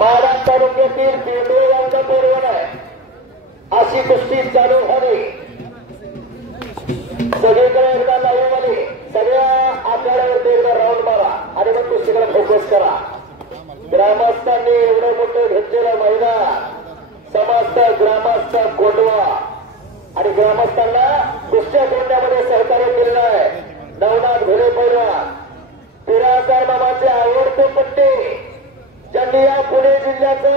माढा तालुक्यातील पेंडवे यांचा पैलवान आहे. अशी कुस्ती चालू झाली. सगळीकडे एकदा लाईव्ह मध्ये सगळ्या आखाड्यावरती एकदा राऊंड मारा आणि मग कुस्तीकडे फोकस करा. ग्रामस्थांनी एवढं मोठं घेतलेलं मैदान, समस्त ग्रामस्थ कोंडवा आणि ग्रामस्थांना कुस्त्या खेळण्यामध्ये सहकार्य केलेलं आहे. नवनाथ घोले पैलवान, पिराजार मामाचे आवडते पट्टे, ज्यांनी या पुणे जिल्ह्याचं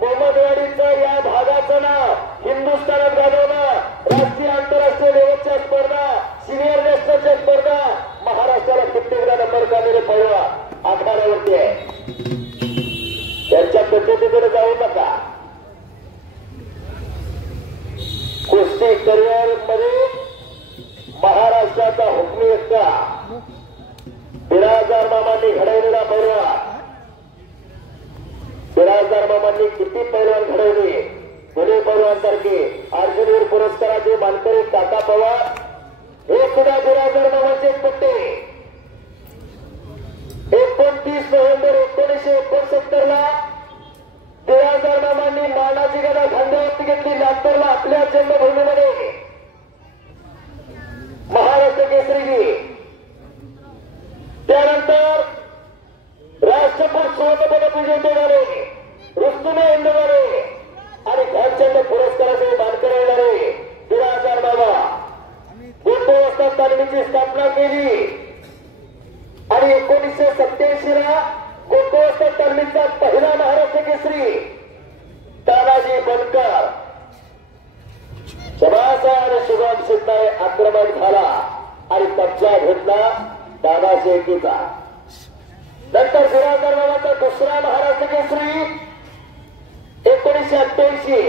मोहम्मदवाडीचं या भागाचं नाव हिंदुस्थानात गाजवलं. राष्ट्रीय आंतरराष्ट्रीय लेवलच्या स्पर्धा, सिनियर नॅशनलच्या स्पर्धा महाराष्ट्राला कित्येकदा नंबर काढलेले पैलवान आखाड्यावरती आहे. त्यांच्या पद्धतीकडे जाऊ नका. कुस्ती करिअर मध्ये महाराष्ट्राचा हुकमी एक्का बिराजदार मामांनी घडवलेला पैलवान. बिराजदार मामांनी किती पैलवान घडवले. पुणे पैलवान सारखे अर्जुनवीर पुरस्काराचे मानकरी काका पवार हे सुद्धा बिराजदार मामांचे पट्टे. 29 नोव्हेंबर 1969 ला बिराजदार मामांनी मानाची गदा खांद्यावरती घेतली. लातूरला आपल्या जन्मभूमीमध्ये महाराष्ट्र केसरी. त्यानंतर राष्ट्रकुल सुवर्ण पदक विजेते झाले, रुस्तुमे हिंद झाले आणि ध्यानचंद पुरस्काराचे मानकरी होणारे बिराजदार मामा. गोंडवास्ता तालमीची स्थापना केली आणि 1987 ला गोंडवास्ता तालमीचा पहिला महाराष्ट्र केसरी तानाजी बनकर शबासा आणि शुभम सिद्धाय आक्रमक झाला आणि कब्जा घेतला दादाजी एकीचा. नंतर बिराजदार मामाचा दुसरा महाराष्ट्र केसरी 1988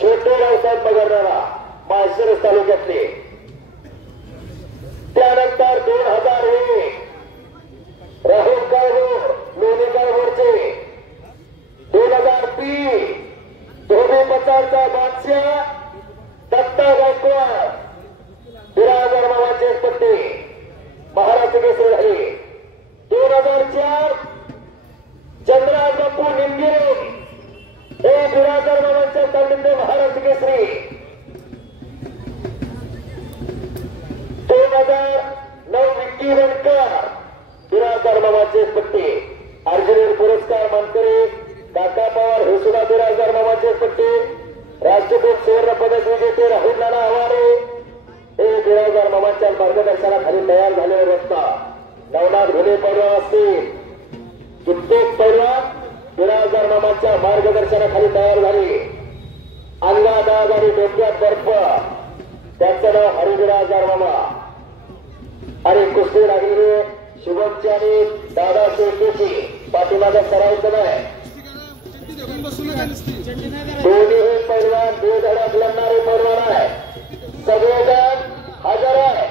छोटे रावसाहेब बगरनाला माळशिरस तालुक्यातले. त्यानंतर 2001 राहुल गायगोड लोणी गायगोडचे. 2003 धोबी पचारचा बादशाह दत्ता गायकवाड बिराजदार मामाचे पट्टे महाराष्ट्र केसरी झाले. 2004 चंद्रराज बापू निमगिरे हे बिराजदार मामांच्या तालमीचे महाराष्ट्र केसरी. 2009 विक्की वनकर बिराजदार मामाचे पट्टे. अर्जुनवीर पुरस्कार मानकरी काका पवार हे सुद्धा बिराजदार मामाचे पट्टे. राष्ट्रकुल सुवर्ण पदक विजेते राहुल नाना आवारे हे बिराजदार मामांच्या मार्गदर्शनाखाली तयार झालेले रस्ता. नवनाथ घोले पैलवान असतील, कित्येक पैलवान बिराजदार मामांच्या मार्गदर्शनाखाली तयार झाले. अंगादाग आणि डोक्यात बर्फ, त्यांचं नाव हरी बिराजदार मामा. आणि कुस्ती लागलेले शुभमची आणि दादा शेळकेची पाठीमागे सरावचं नाही. दोन्ही पैलवान बेधडक लढणारे पैलवान आहे. सगळेजण हजर आहे.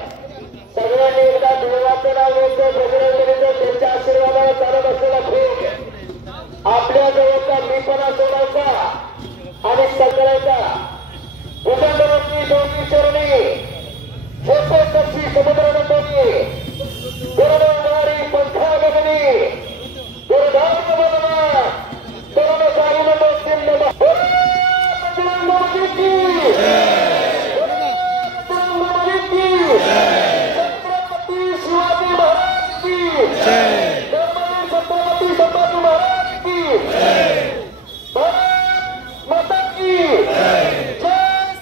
सगळ्यांनी एकदा देवाचं नाव घ्यायचं, बजरंगबलीचं त्यांच्या आशीर्वादावर चालत असलेला खेळ आपल्या जवळचा मीपणा सोडायचा आणि सगळ्याचा भूखंडवरती दोन्ही चरणी छोटे कच्ची समुद्र नंदोनी गुरुनारी पंथा गगनी गुरुधाम बदला करुण साईन दोस्तीन बजरंगबली की छत्रपती शिवाजी महाराज की छत्रपती संभाजी महाराज की माता की जय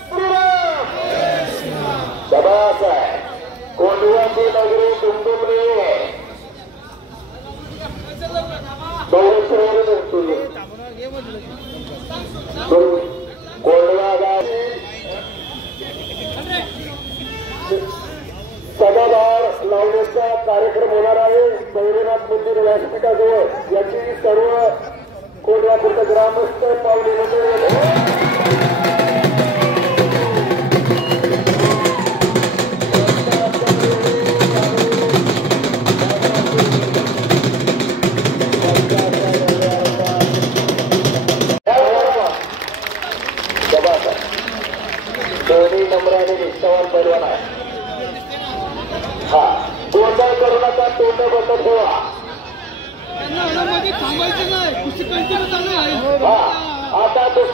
श्रीराम. शबास आहे. कोंडव्याची नगरी दुमदुमली कोंडवा गाव सभाभार लावण्याचा कार्यक्रम होणार आहे भैरवनाथ मंदिर व्यासपीठाजवळ. याची सर्व कोंडवापूरचे ग्रामस्थ पावले मंडळी दोन्ही नम्राने निष्ठावान पैलवान आहे. हा गोंधळ करू नका, तोंड बसत ठेवा.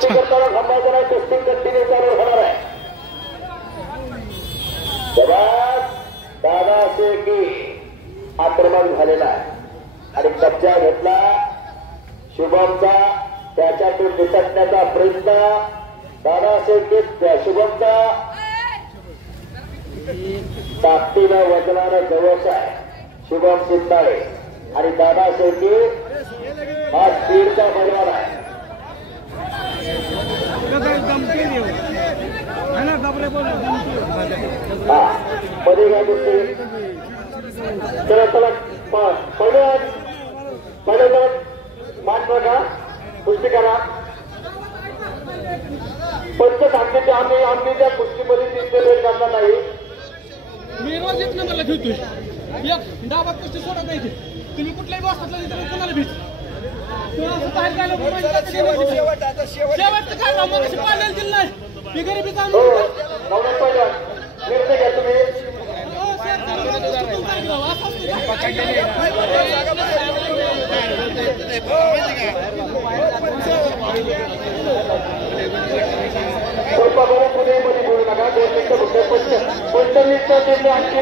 कुस्ती करताना थांबायचं नाही, कुस्ती कंटिन्यू चालू होणार आहे. दादा असे की आक्रमण झालेला आहे आणि कब्जा घेतला शुभमचा. त्याच्यातून निसटण्याचा प्रयत्न दादा असे की शुभमचा ताकदीनं वजनानं जवळ आहे शुभम सिद्धाळे आणि दादा असे की हा स्पीडचा बलवान आहे. मध्ये काय गोष्टी चला चला पहिले मान बघा कुस्ती करा. पंच सांगते आम्ही त्या कुस्तीमध्ये तीनशे भेट करणार नाही. मी रोज एक नंबरला खेळतोय, एक डाबात कुस्ती सोडत नाही. तुम्ही कुठल्याही वाजता कोणाला भेट शेवटचं काय पाण्याला दिलं नाही. मी गरीबी काम निर्णय घ्या तुम्ही. पुणे मध्ये बोलू नका. 2 मिनिटं पंचवीसचा निर्णय आणखी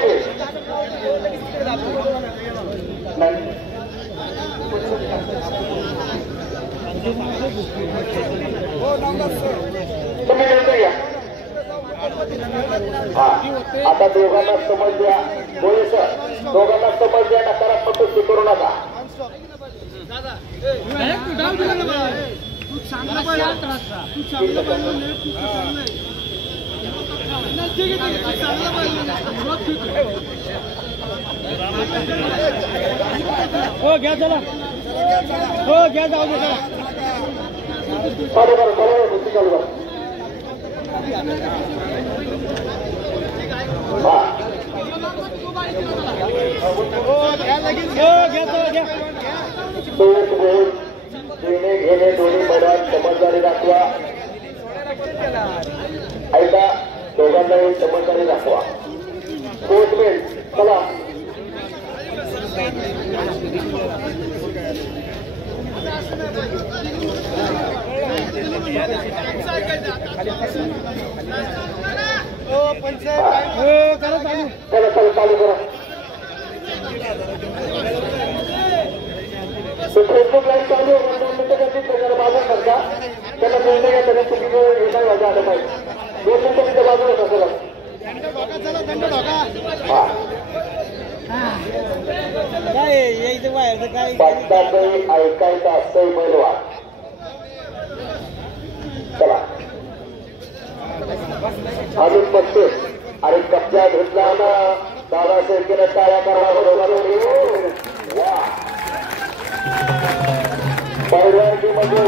तुम्ही निर्णय घ्या. आता दोघांना समज द्या. बोले सर दोघांना समज द्या. नकारात्मक कुस्ती करू नका. हो घ्या चला, हो घ्या जाऊ दे चला. चालू करा कुस्ती चालू करा. देणे घेणे दोन्ही मैदान समजदारी दाखवा. ऐका दोघांनाही समजदारी दाखवा. कोचमेन चला. चला चालू करा. फेसबुक लाईव्ह चालू आहे. 2 मिनिटं त्यांनी त्याच्यावर बाजू करता. त्यांना निर्णय घ्या. त्याच्या चुकीचं एका वाजा आलं पाहिजे. 2 मिनिटं तिथे बाजू होता सर. बातम्यातही ऐकायचं असतंय बैलवान. चला अजून 35 आणि कब्जा घेतला ना दादासाहेब केलं. टाळ्या करणार पैलवानकीमध्ये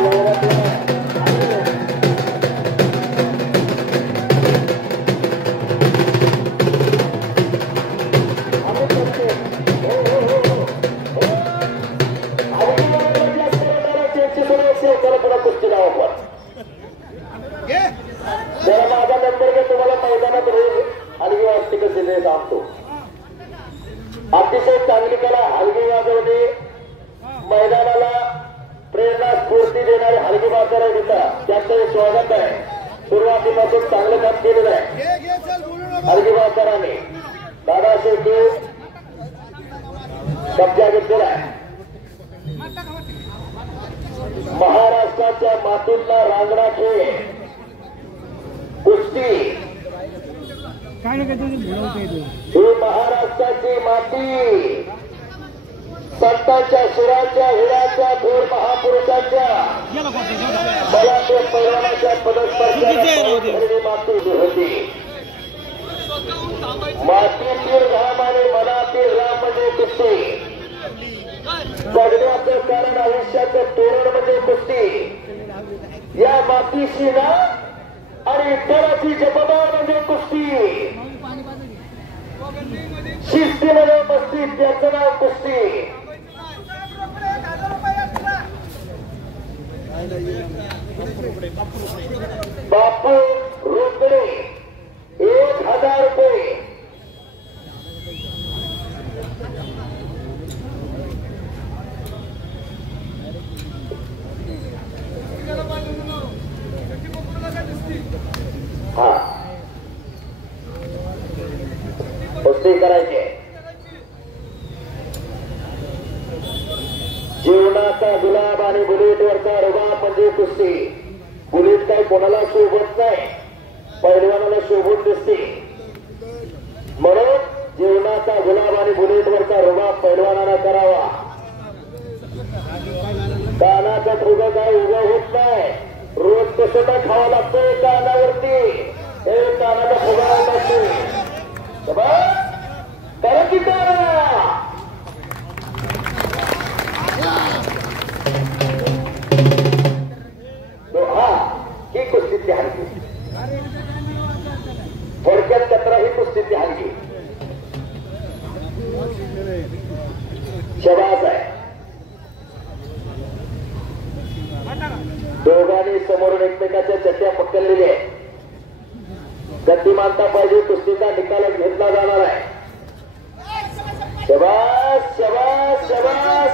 कुस्ती नाव जरा माझा नंबर घे. तुम्हाला मैदानात रोज हलगी वाजते कसे ते सांगतो. अतिशय चांगली कला हलगी वाजवणे. मैदानाला प्रेरणा स्फूर्ती देणारे हलगी वाजवणारे घेतात. त्याचं स्वागत आहे. सुरुवातीपासून चांगलं काम केलेलं आहे हलगी वाजवणाने. दादा शेट्टी कब्जा घेतलेला आहे. महाराष्ट्राच्या मातीतला रांगडा खेळ कुस्ती ही महाराष्ट्राची माती. संतांच्या शिराच्या हिराच्या थोर महापुरुषांच्या बलाढ्य पैलवानाच्या पदस्पर्शाची माती होती. मातीतील राम आणि मनातील राम म्हणजे कुस्ती. जगण्याचं कारण आयुष्याचं तोरण म्हणजे कुस्ती. या मातीशी ना आणि इतराची जबाबदार म्हणजे कुस्ती. शिस्तीमध्ये मस्ती त्याचं नाव कुस्ती. बापू रोकडे 1000 रुपये. हा कुस्ती करायची. जीवनाचा गुलाब आणि बुलेटवरचा रुबाब म्हणजे कुस्ती. बुलेट काही कोणाला शोभत नाही, पैलवानाला शोभून दिसते. म्हणून जीवनाचा गुलाब आणि बुलेटवरचा रुबाब पैलवानाला करावा. कानाचं फुगं काय उभं होत नाही. रोज कसं काय खावा लागतंय कानावरती. हे कानाचा फुगा लागते करा की करा. ही कुस्तीची हलकी. थोडक्यात 17 ही कुस्तीची हलकी. शबास आहे. दोघांनी समोरून एकमेकाच्या चट्ट्या पकडलेल्या आहेत. गतिमानता पाहिजे. कुस्तीचा निकाल घेतला जाणार आहे. शबास शबास शबास.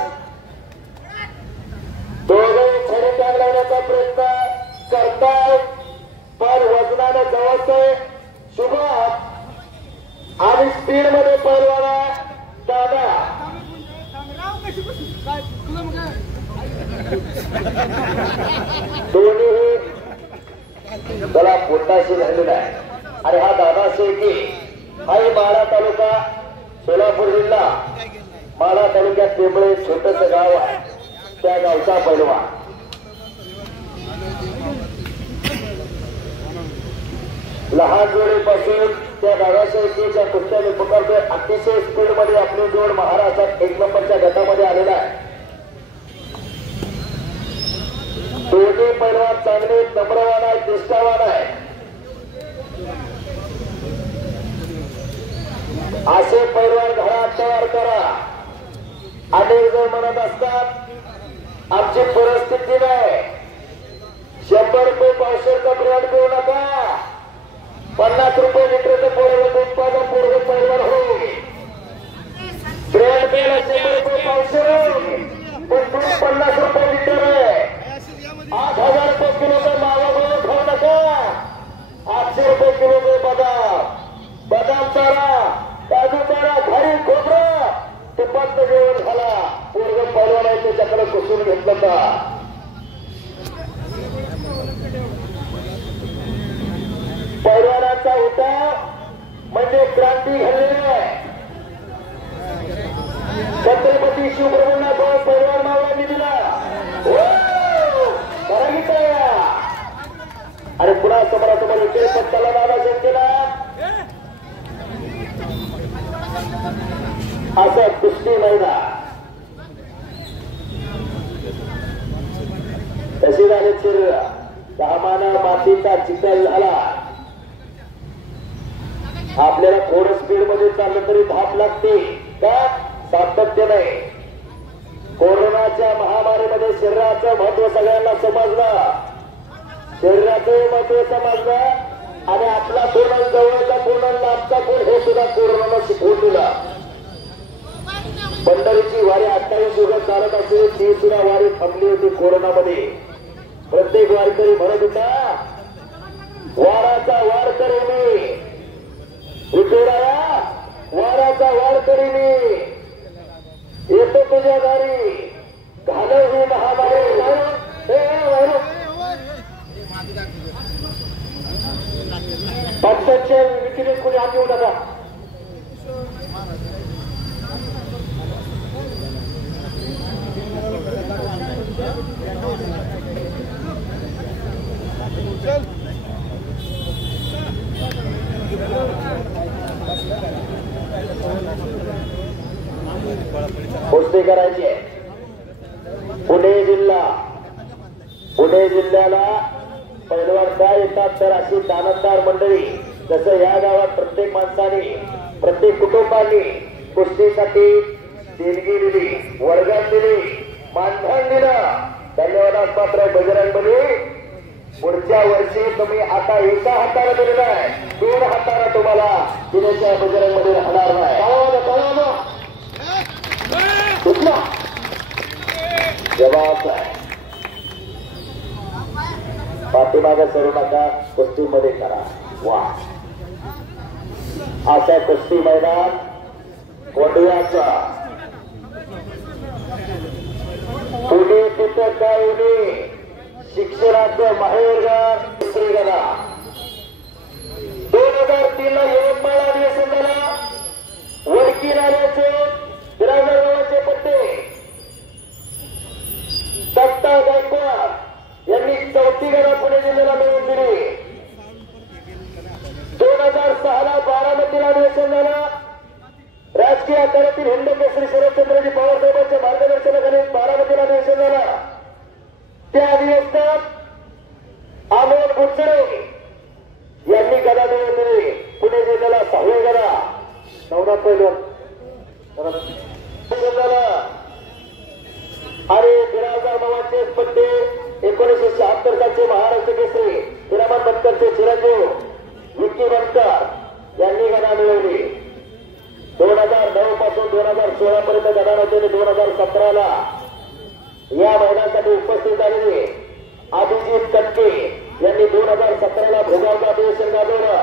दोघे खडे टांग लावण्याचा प्रयत्न करताय, पण वजनाने जवळच आहे. शुभ आणि स्पीड मध्ये पैलवाना दादा. दोन्ही त्याला पोटाशी झालेला आहे. आणि हा दादा शेळके हाही माढा तालुका सोलापूर जिल्हा माढा तालुक्यात पिंपळे छोटस गाव आहे. त्या गावचा पैलवान. लहान जोडीपासून त्या दादा शेळकेच्या कुस्त्याने पकडतोय. अतिशय स्पीड मध्ये आपली जोड महाराष्ट्रात 1 नंबरच्या गटामध्ये आलेला आहे. दोन्ही पैलवान चांगले नम्रवान आहे, निष्ठावान आहे. असे पैलवान घरात तयार करा. अनेक जण म्हणत असतात आमची परिस्थिती नाही. 100 रुपये पावशेरचा ब्रँड घेऊ नका. 50 रुपये लिटरचं पोरग उत्पादन पोरग पैलवान होईल. ब्रँड द्यायला 100 रुपये पावशेर, पण दूध 50 रुपये लिटर आहे. 8,000 रुपये किलोचं मावा गोळा खाऊ नका. 800 रुपये किलो बदाम, बदाम चारा, काजू चारा, खारी खोबरं तुपात जेवण झाला. पोरग पैलवानाच्या चक्र कुसून घेतलं का. पैलवानाचा उठाव म्हणजे क्रांती घडलेली आहे. छत्रपती शिवप्रभूंना पैलवान मावळ्यांनी दिला. आणि पुन्हा समोरासमोर इकडे पत्ताला दादा शेळकेला असं कुस्ती मैदान. तशी झाली शरीर. सामाना मातीचा चिखल झाला. आपल्याला थोडं स्पीड मध्ये चाललं तरी धाप लागते का. सातत्य नाही. कोरोनाच्या महामारीमध्ये शरीराचं महत्व सगळ्यांना समजलं. शरीराचं महत्व समजलं आणि आपला कोण जवळचा कोण लांबचा कोण हे सुद्धा कोरोनानं शिकवून दिला. पंढरीची वारी 28 दिवस चालत असेल. ती सुद्धा वारी थांबली होती कोरोनामध्ये. प्रत्येक वारकरी म्हणत होता वाराचा वारकरी मी. विठुराया वाराचा वारकरी मी. येतो तुझ्या दारी. घालव ही महामारी. पक्षाच्या विक्रीत कोणी हात येऊ नका. कुस्ती करायची आहे. पुणे जिल्ह्याला पैलवान काय येतात तर अशी दानतदार मंडळी. जसं या गावात प्रत्येक माणसाने प्रत्येक कुटुंबाने कुस्तीसाठी देणगी दिली, वर्गण दिली, मानधन दिलं. धन्यवाद पात्र बजरंग बली. पुढच्या वर्षी तुम्ही आता एका हाताला दिलेला आहे, 2 हाताला तुम्हाला दिल्याच्या बजरंग मध्ये राहणार नाही. जबाब आहे. पाठीमागे सरू नका. कुस्तीमध्ये करा. वा अशा कुस्ती मैदान कोंडव्याचा पुणे तिथं गावणे शिक्षणाचं माहेरघर दुसरी गदा 2003 ला यवतमाळ अधिवेशनाला वडकी नाल्याचे बिराजगावाचे पट्टे दत्ता गायकवाड यांनी 4थी गदा पुणे जिल्ह्याला मिळवून दिली. 2006 ला बारामतीला अधिवेशन झालं. राजकीय आघाडीतील हिंद केसरी शरदचंद्रजी पवार साहेबांच्या मार्गदर्शनाखाली बारामतीला अधिवेशन झालं. त्या अधिवेशनात अमोल गुजरे यांनी गदा मिळवून दिली. पुणे जिल्ह्याला 6वी गदा. नवनाथ पैलवान आणि बिराजदार मामाचे पट्टे 1976 सालचे महाराष्ट्र केसरी हिरामन बनकरचे चिरंजीव विक्की बनकर यांनी गदा मिळवली. 2009 पासून 2016 पर्यंत गदा नव्हते. 2017 ला या मैदानासाठी उपस्थित झालेले अभिजित कटके यांनी 2017 ला भोगावचं अधिवेशन गाजवलं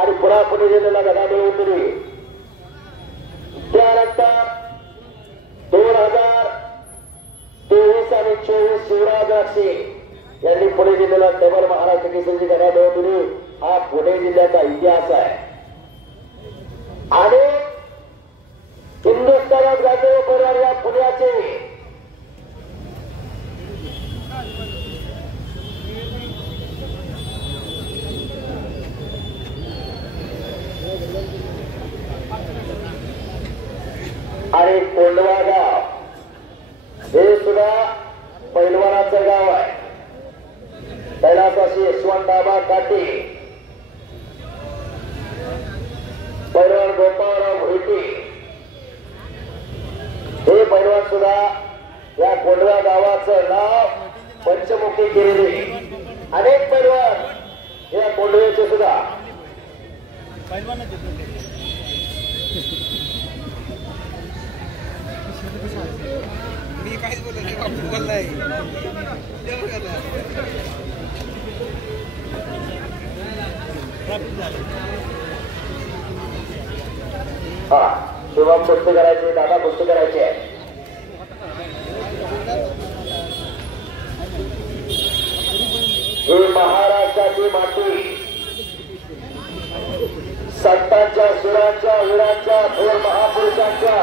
आणि पुन्हा पुणे जिल्ह्याला गदा मिळवून दिली. त्यानंतर 2023 आणि 24 शिवराज राक्षे यांनी पुणे जिल्ह्याला डबल महाराष्ट्र केसरीची गदा मिळवून दिली. हा पुणे जिल्ह्याचा इतिहास आहे आणि हिंदुस्थानात गाजवे परिवार या पुण्याचे आणि कोंडवा गाव हे सुद्धा पैलवानाचं गाव आहे. कैलासाशी यशवंतराव काटे पैलवान गोपाळराव भोईटे हे पैलवान सुद्धा या कोंडवा गावाचं नाव पंचमुखी केलेले अनेक पैलवान या कोंडव्याचे सुद्धा मी काहीच बोलत नाही. हा शिवम कुस्ती करायची. दादा कुस्ती करायची आहे. ही महाराष्ट्राची माती संतांच्या सुरांच्या वीरांच्या थोर महापुरुषांच्या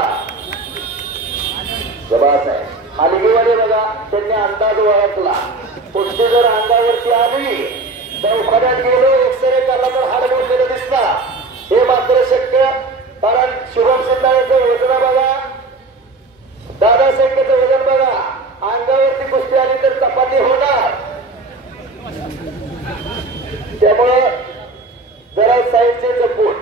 जबास आहे. हलगीमध्ये बघा त्यांनी अंदाज ओळखला. कुस्ती जर अंगावरती आली तर उखाड्यात गेलो एक्सरे करला तर हाड मोडलेलं दिसला. हे मात्र शक्य कारण शुभम सिंधाळेचं वजन बघा दादासाहेबचं वजन बघा. अंगावरती कुस्ती आली तर चपाती होणार. त्यामुळे जरा साईडचे जपून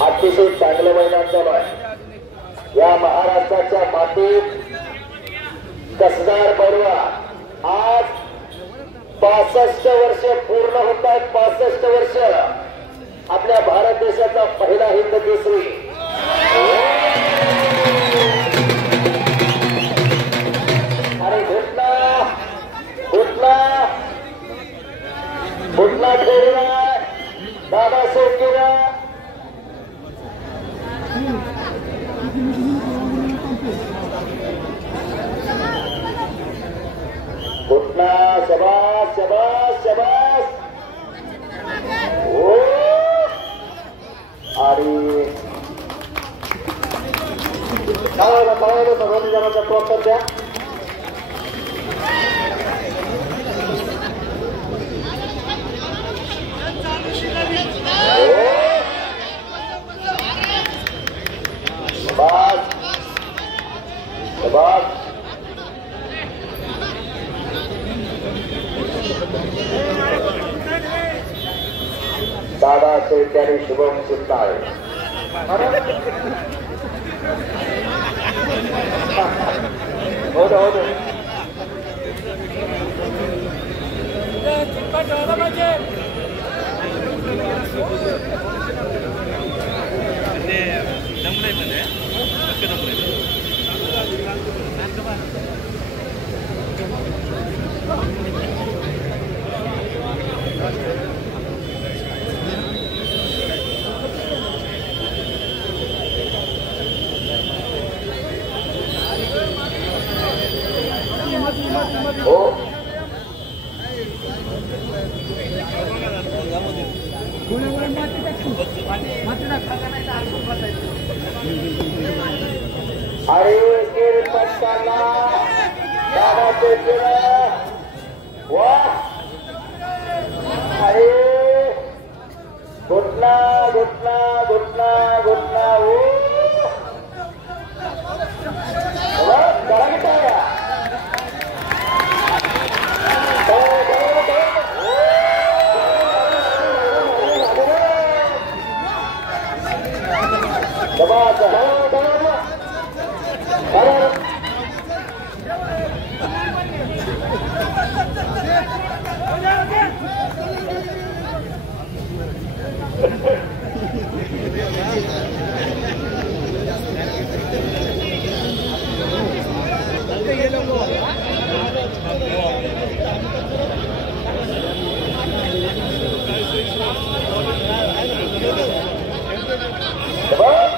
अतिशय चांगलं मैदान चालू आहे. या महाराष्ट्राच्या मातीत कसदार बरुआ आज 65 वर्ष पूर्ण होत आहेत. 65 वर्ष आपल्या भारत देशाचा पहिला हिंद केसरी आणि घुटला ठेवला दादासाहेब केला. घुटला शबास शबास शबास. हो आणि सर्वांनी जणांचा प्रोत्साहन द्या. शबास शबास. दादा शेट्टी शुभम सिंधाळे अरे पक्षाला दाबाचे केलं वा अरे घुटना घुटना घुटना घुटना ओ करा घेता Come on.